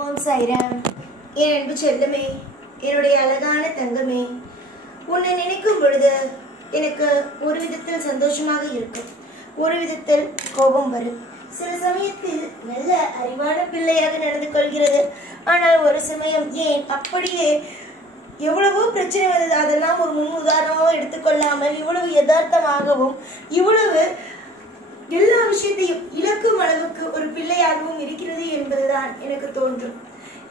ஓம் சாய்ராம். என் அன்பு செல்லமே, என்னுடைய அழகான தங்கமே, உன்னை நினைக்கும் பொழுது எனக்கு ஒரு விதத்தில் சந்தோஷமாக இருக்கும், ஒரு விதத்தில் கோபம் வரும். சில சமயத்தில் நல்ல அறிவான பிள்ளையாக நடந்து கொள்கிறது. ஆனால் ஒரு சமயம் ஏன் அப்படியே எவ்வளவோ பிரச்சனை வந்தது, அதெல்லாம் ஒரு முன் உதாரணமாக எடுத்துக்கொள்ளாமல் இவ்வளவு யதார்த்தமாகவும் இவ்வளவு எல்லா விஷயத்தையும் இழக்கும் அளவுக்கு ஒரு பிள்ளையாகவும் இருக்கிறது என்பதுதான் எனக்கு தோன்றும்.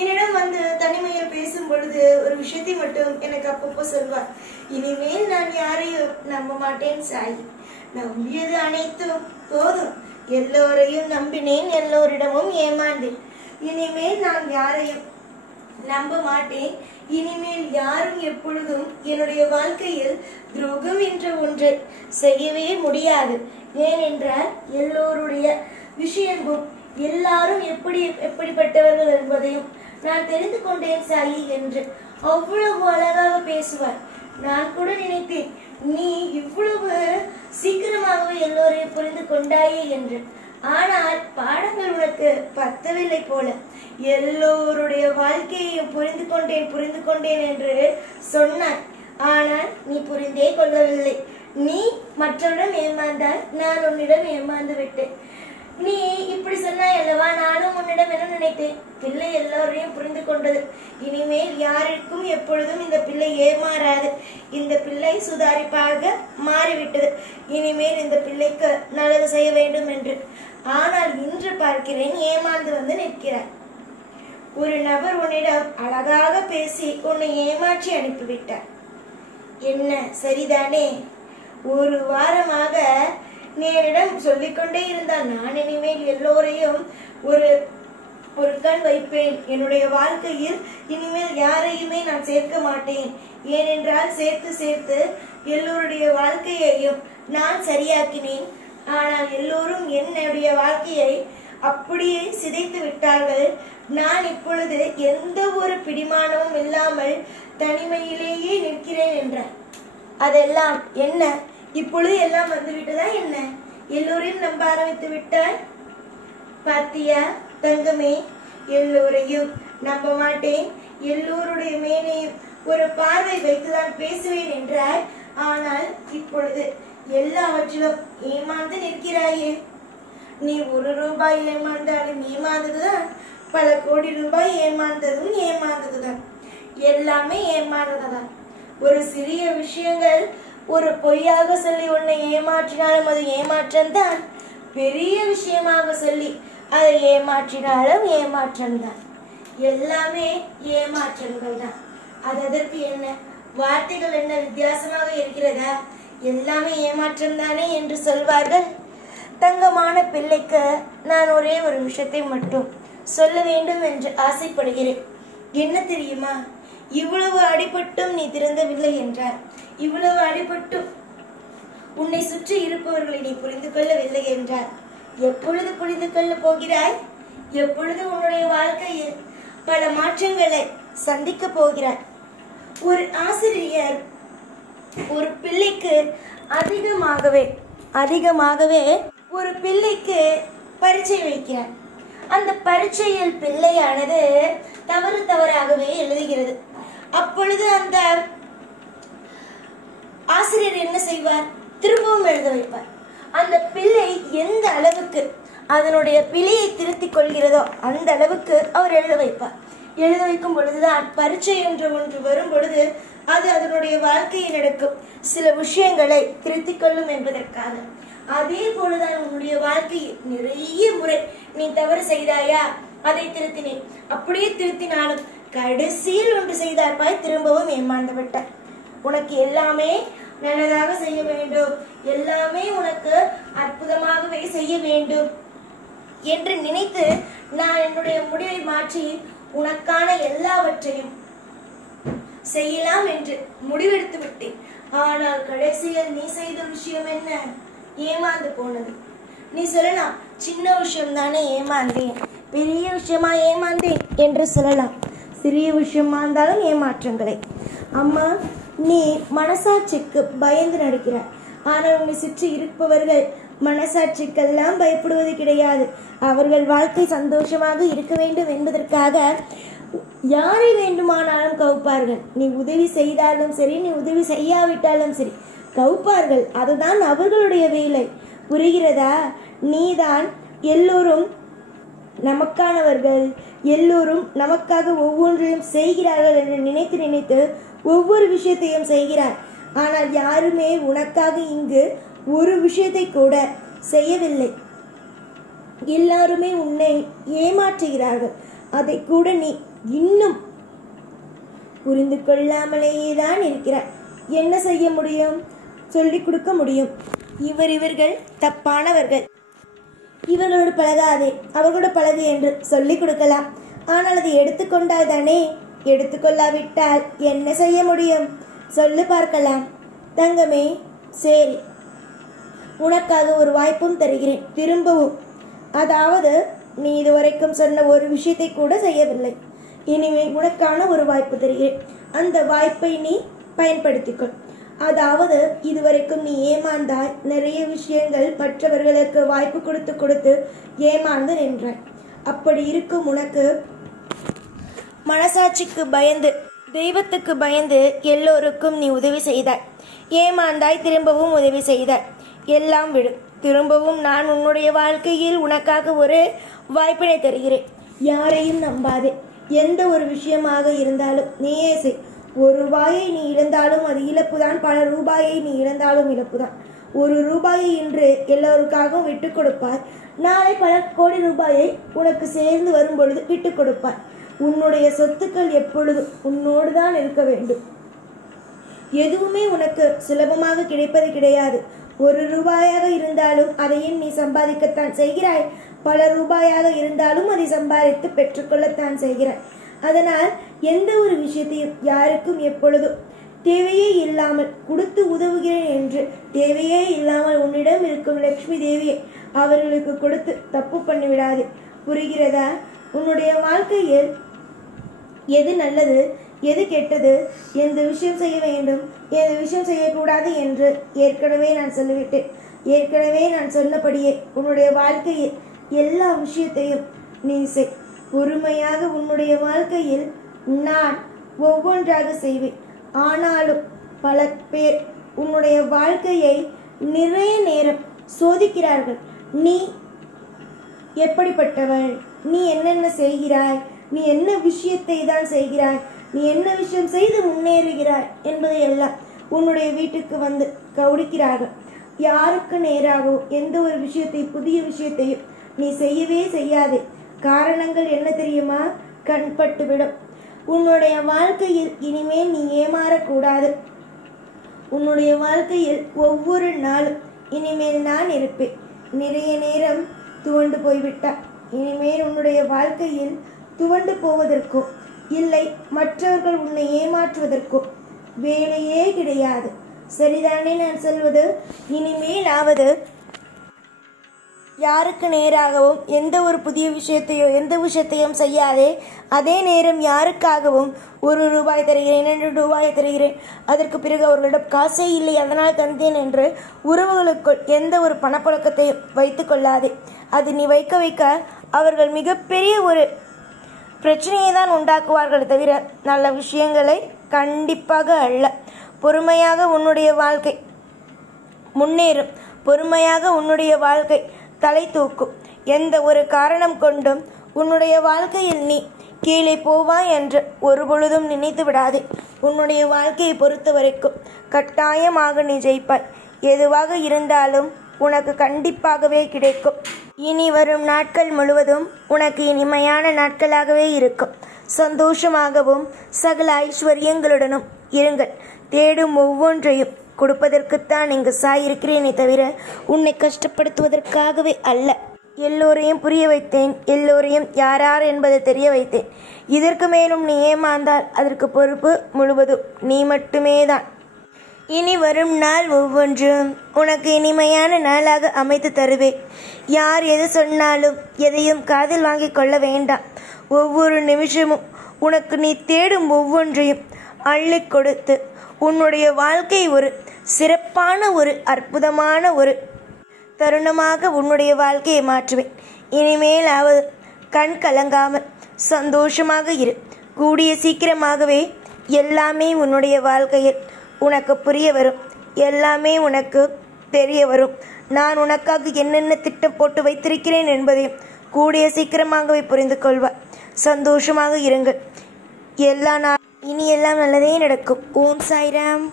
என்னிடம் வந்து தனிமையில் பேசும் பொழுது ஒரு விஷயத்தை மட்டும் எனக்கு அப்பப்போ சொல்வார், இனிமேல் நான் யாரையும் நம்ப மாட்டேன் சாய், நம்பியது அனைத்தும் போதும், எல்லோரையும் நம்பினேன், எல்லோரிடமும் ஏமாந்தேன், இனிமேல் நான் யாரையும் நம்ப மாட்டேன், இனிமேல் யாரும் எப்பொழுதும் என்னுடைய வாழ்க்கையில் துரோகம் என்ற ஒன்றை செய்யவே முடியாது. ஏனென்றால் எல்லோருடைய விஷயமும் எல்லாரும் எப்படிப்பட்டவர்கள் என்பதையும் நான் தெரிந்து கொண்டேன் சாயி என்று அவ்வளவு அழகாக பேசுவார். நான் கூட நினைத்தேன், நீ இவ்வளவு சீக்கிரமாகவே எல்லோரையும் புரிந்து கொண்டாயே என்று. ஆனால் பாடங்கள் உனக்கு பத்தவில்லை போல. எல்லோருடைய வாழ்க்கையையும் புரிந்து கொண்டேன் என்று சொன்னாய். ஆனால் நீ புரிந்தே கொள்ளவில்லை. நீ மற்றவரிடம் ஏமாந்தால் நான் உன்னிடம் ஏமாந்து விட்டேன். நீ இப்படி சொன்னாய் அல்லவா, நானும் உன்னிடம் என்ன நினைத்தேன், பிள்ளை எல்லோரையும் புரிந்து கொண்டது, இனிமேல் யாருக்கும் எப்பொழுதும் இந்த பிள்ளை ஏமாறாது, இந்த பிள்ளை சுதாரிப்பாக மாறிவிட்டது, இனிமேல் இந்த பிள்ளைக்கு நல்லது செய்ய வேண்டும் என்று. ஆனால் இன்று பார்க்கிறேன், ஏமாந்து வந்து நிற்கிறார். ஒரு நபர் உன்னிடம் அழகாக பேசி உன்னை ஏமாற்றி அனுப்பிவிட்டார். என்ன சரிதானே? ஒரு வாரமாக நேரிடம் சொல்லிக்கொண்டே இருந்தால், நான் இனிமேல் எல்லோரையும் ஒரு கண் வைப்பேன், என்னுடைய வாழ்க்கையில் இனிமேல் யாரையுமே நான் சேர்க்க மாட்டேன், ஏனென்றால் சேர்த்து எல்லோருடைய வாழ்க்கையையும் நான் சரியாக்கினேன். ஆனால் எல்லோரும் என்னுடைய வாழ்க்கையை அப்படியே சிதைத்து விட்டார்கள். நான் இப்பொழுது எந்த ஒரு பிடிமானமும் இல்லாமல் தனிமையிலேயே நிற்கிறேன் என்றார். அதெல்லாம் என்ன, இப்பொழுது எல்லாம் வந்துவிட்டதா என்ன? எல்லோரையும் நம்ப ஆரம்பித்து விட்டால்? பாத்தியா தங்கமே, எல்லோரையும் நம்ப மாட்டேன், எல்லோருடைய மேலேயும் ஒரு பார்வை வைத்துதான் பேசுவேன் என்றார். ஆனால் இப்பொழுது எல்லாவற்றிலும் ஏமாந்து நிற்கிறாயே. நீ 1 ரூபாய் ஏமாந்தாலும் ஏமாந்ததுதான், பல கோடி ரூபாய் ஏமாந்ததுதான், எல்லாமே ஏமாந்ததுதான். ஒரு சிறிய விஷயங்கள் ஒரு பொய்யாக சொல்லி உன்னை ஏமாற்றினாலும் அது ஏமாற்றம் தான், பெரிய விஷயமாக சொல்லி அதை ஏமாற்றினாலும் ஏமாற்றம் தான், எல்லாமே ஏமாற்றங்கள் தான். அதற்கு என்ன, வார்த்தைகள் என்ன வித்தியாசமாக இருக்கிறதா? எல்லாமே ஏமாற்றம் தானே என்று சொல்வார்கள். தங்கமான பிள்ளைக்கு நான் ஒரே ஒரு விஷயத்தை மட்டும் சொல்ல வேண்டும் என்று ஆசைப்படுகிறேன். என்ன தெரியுமா? இவ்வளவு அடிபட்டும் நீ திறந்தவில்லை என்றார், இவ்வளவு அடிபட்டும் உன்னை சுற்றி இருப்பவர்களை நீ புரிந்து கொள்ளவில்லை என்றார், எப்பொழுது புரிந்து கொள்ள போகிறாய்? எப்பொழுது உன்னுடைய வாழ்க்கையில் பல மாற்றங்களை சந்திக்க போகிறாய்? ஒரு ஆசிரியர் ஒரு பிள்ளைக்கு அதிகமாகவே ஒரு பிள்ளைக்கு பரீட்சை வைக்கிறார். அந்த பரீட்சையில் பிள்ளையானது தவறாகவே எழுதுகிறது. அப்பொழுது அந்த ஆசிரியர் என்ன செய்வார்? திரும்பவும் எழுத வைப்பார். அந்த பிள்ளை எந்த அளவுக்கு அதனுடைய பிழையை திருத்திக் கொள்கிறதோ அந்த அளவுக்கு அவர் எழுத வைப்பார். எழுத வைக்கும் பொழுதுதான் பரீட்சை என்று ஒன்று வரும் பொழுது அது அதனுடைய வாழ்க்கையில் நடக்கும் சில விஷயங்களை திருத்திக் கொள்ளும் என்பதற்காக. அதே போலதான் உன்னுடைய வாழ்க்கையில் நிறைய முறை நீ தவறு செய்தாயா, அதை திருத்தினேன், அப்படியே திருத்தினாலும் கடைசியில் ஒன்று செய்தார்பாய் திரும்பவும் ஏமாந்து விட்டார். உனக்கு எல்லாமே நல்லதாக செய்ய வேண்டும், எல்லாமே உனக்கு அற்புதமாகவே செய்ய வேண்டும் என்று நினைத்து நான் என்னுடைய முடிவை மாற்றி உனக்கான எல்லாவற்றையும் செய்யலாம் என்று முடிவெடுத்து விட்டேன். ஆனால் கடைசியில் நீ செய்த விஷயம் என்ன? ஏமாந்து போனது. நீ சொல்லலாம், சின்ன விஷயம் தானே ஏமாந்தேன், பெரிய விஷயமா ஏமாந்தேன் என்று சொல்லலாம். சிறிய விஷயமா இருந்தாலும் ஏமாற்றங்களே. அம்மா, நீ மனசாட்சிக்கு பயந்து நடிக்கிறாய், ஆனால் உன்னை சுற்றி இருப்பவர்கள் மனசாட்சிக்கெல்லாம் பயப்படுவது கிடையாது. அவர்கள் வாழ்க்கை சந்தோஷமாக இருக்க வேண்டும் என்பதற்காக யாரை வேண்டுமானாலும் கவுப்பார்கள். நீ உதவி செய்தாலும் சரி, நீ உதவி செய்யாவிட்டாலும் சரி, கவுப்பார்கள். அதுதான் அவர்களுடைய வேலை. புரிகிறதா? நீதான் எல்லோரும் நமக்கானவர்கள், எல்லோரும் நமக்காக ஒவ்வொன்றையும் செய்கிறார்கள் என்று நினைத்து நினைத்து ஒவ்வொரு விஷயத்தையும் செய்கிறார். ஆனால் யாருமே உனக்காக இங்கு ஒரு விஷயத்தை கூட செய்யவில்லை. எல்லாருமே உன்னை ஏமாற்றுகிறார்கள். அதை கூட நீ இன்னும் புரிந்து கொள்ளாமலேயே தான் இருக்கிறார். என்ன செய்ய முடியும்? சொல்லிக் கொடுக்க முடியும். இவர்கள் தப்பானவர்கள், இவர்களோடு பழகாதே, அவர்களோடு பழகு என்று சொல்லிக் கொடுக்கலாம். ஆனால் அதை எடுத்துக்கொண்டால் தானே. எடுத்துக்கொள்ளாவிட்டால் என்ன செய்ய முடியும்? சொல்லு பார்க்கலாம். தங்கமே, சரி, உனக்காக ஒரு வாய்ப்பும் தருகிறேன். திரும்பவும், அதாவது நீ இதுவரைக்கும் சொன்ன ஒரு விஷயத்தை கூட செய்யவில்லை. இனிமேல் உனக்கான ஒரு வாய்ப்பு தருகிறேன். அந்த வாய்ப்பை நீ பயன்படுத்திக்கொள். அதாவது இதுவரைக்கும் நீ ஏமாந்தாய். நிறைய விஷயங்கள் மற்றவர்களுக்கு வாய்ப்பு கொடுத்து கொடுத்து ஏமாந்து நின்றாய். அப்படி இருக்கும் உனக்கு மனசாட்சிக்கு பயந்து, தெய்வத்துக்கு பயந்து எல்லோருக்கும் நீ உதவி செய்தாய். ஏமாந்தாய், திரும்பவும் உதவி செய்தாய். எல்லாம் விடு. திரும்பவும் நான் உன்னுடைய வாழ்க்கையில் உனக்காக ஒரு வாய்ப்பினை தருகிறேன். யாரையும் நம்பாதே. எந்த ஒரு விஷயமாக இருந்தாலும் நீயே செய். ஒரு ரூபாயை நீ இழந்தாலும் அது இழப்புதான். பல ரூபாயை நீ இழந்தாலும் இழப்புதான். ஒரு ரூபாயை இன்று எல்லோருக்காகவும் விட்டு கொடுப்பாய். நாளை பல கோடி ரூபாயை உனக்கு சேர்ந்து வரும் பொழுது விட்டு கொடுப்பாய். உன்னுடைய சொத்துக்கள் எப்பொழுதும் உன்னோடு தான் இருக்க வேண்டும். எதுவுமே உனக்கு சுலபமாக கிடைப்பது கிடையாது. ஒரு ரூபாயாக இருந்தாலும் அதையும் நீ சம்பாதிக்கத்தான் செய்கிறாய். பல ரூபாயாக இருந்தாலும் அதை சம்பாதித்து பெற்றுக்கொள்ளத்தான் செய்கிறாய். அதனால் எந்த ஒரு விஷயத்தையும் யாருக்கும் எப்பொழுதும் தேவையே இல்லாமல் கொடுத்து உதவுகிறேன் என்று தேவையே இல்லாமல் உன்னிடம் இருக்கும் லட்சுமி தேவியை அவர்களுக்கு கொடுத்து தப்பு பண்ணிவிடாது. புரிகிறதா? உன்னுடைய வாழ்க்கையில் எது நல்லது, எது கெட்டது, எந்த விஷயம் செய்ய வேண்டும், எந்த விஷயம் செய்யக்கூடாது என்று ஏற்கனவே நான் சொல்லிவிட்டேன். ஏற்கனவே நான் சொன்னபடியே உன்னுடைய வாழ்க்கையில் எல்லா விஷயத்தையும் நீ செய். பொறுமையாக உன்னுடைய வாழ்க்கையில் நான் ஒவ்வொன்றாக செய்வேன். ஆனாலும் பல பேர் உன்னுடைய வாழ்க்கையை நிறைய நேரம் சோதிக்கிறார்கள். நீ எப்படிப்பட்டவள், நீ என்னென்ன செய்கிறாய், நீ என்ன விஷயத்தை தான் செய்கிறாய், நீ என்ன விஷயம் செய்து முன்னேறுகிறாய் என்பதை எல்லாம் உன்னுடைய வீட்டுக்கு வந்து கவனிக்கிறார்கள். யாருக்கு நேராகவோ எந்த ஒரு விஷயத்தை, புதிய விஷயத்தையும் நீ செய்யவே செய்யாதே. காரணங்கள் என்ன தெரியுமா? கண்பட்டுவிடும். உன்னுடைய வாழ்க்கையில் இனிமேல் நீ ஏமாறக்கூடாது. உன்னுடைய வாழ்க்கையில் ஒவ்வொரு நாளும் இனிமேல் நான் இருப்பேன். நிறைய நேரம் துவண்டு போய்விட்டாய். இனிமேல் உன்னுடைய வாழ்க்கையில் துவண்டு போவதற்கோ இல்லை மற்றவர்கள் உன்னை ஏமாற்றுவதற்கோ வேலையே கிடையாது. சரிதானே நான் சொல்வது? இனிமேலாவது யாருக்கு நேராகவும் எந்த ஒரு புதிய விஷயத்தையோ எந்த விஷயத்தையும் செய்யாதே. அதே நேரம் யாருக்காகவும் 1 ரூபாய் தருகிறேன், 2 ரூபாய் தருகிறேன், அதற்கு பிறகு அவர்களிடம் காசே இல்லை அதனால் தந்தேன் என்று உறவுகளுக்குள் எந்த ஒரு பணப்பழக்கத்தையும் வைத்து கொள்ளாதே. அது நீ வைக்க வைக்க அவர்கள் மிகப்பெரிய ஒரு பிரச்சனையை தான் உண்டாக்குவார்கள் தவிர நல்ல விஷயங்களை கண்டிப்பாக அல்ல. பொறுமையாக உன்னுடைய வாழ்க்கை முன்னேறும். பொறுமையாக உன்னுடைய வாழ்க்கை தலை தூக்கும். எந்த ஒரு காரணம் கொண்டும் உன்னுடைய வாழ்க்கையில் நீ கீழே போவாய் என்று ஒரு பொழுதும் நினைத்து விடாதே. உன்னுடைய வாழ்க்கையை பொறுத்த வரைக்கும் கட்டாயமாக நீ ஜெயிப்பாய். எதுவாக இருந்தாலும் உனக்கு கண்டிப்பாகவே கிடைக்கும். இனி வரும் நாட்கள் முழுவதும் உனக்கு இனிமையான நாட்களாகவே இருக்கும். சந்தோஷமாகவும் சகல ஐஸ்வர்யங்களுடனும் இருங்கள். தேடும் ஒவ்வொன்றையும் கொடுப்பதற்குத்தான் இங்கு சாயிருக்கிறேனே தவிர உன்னை கஷ்டப்படுத்துவதற்காகவே அல்ல. எல்லோரையும் புரிய வைத்தேன். எல்லோரையும் யார் யார் என்பதை தெரிய வைத்தேன். இதற்கு மேலும் நீ ஏமாந்தால் அதற்கு பொறுப்பு முழுவதும் நீ மட்டுமே தான். இனி வரும் நாள் ஒவ்வொன்றும் உனக்கு இனிமையான நாளாக அமைத்து தருவேன். யார் எது சொன்னாலும் எதையும் காதில் வாங்கி கொள்ள வேண்டாம். ஒவ்வொரு நிமிஷமும் உனக்கு நீ தேடும் ஒவ்வொன்றையும் அள்ளி கொடுத்து உன்னுடைய வாழ்க்கை ஒரு சிறப்பான ஒரு அற்புதமான ஒரு தருணமாக உன்னுடைய வாழ்க்கையை மாற்றுவேன். இனிமேலாவது கண் கலங்காமல் சந்தோஷமாக இரு. கூடிய சீக்கிரமாகவே எல்லாமே உன்னுடைய வாழ்க்கையில் உனக்கு புரிய வரும். எல்லாமே உனக்கு தெரிய வரும். நான் உனக்காக என்னென்ன திட்டம் போட்டு வைத்திருக்கிறேன் என்பதையும் கூடிய சீக்கிரமாகவே புரிந்து கொள்வாய். சந்தோஷமாக இருங்கள். இனி எல்லாம் நல்லதே நடக்கும். ஓம் சாய்ராம்.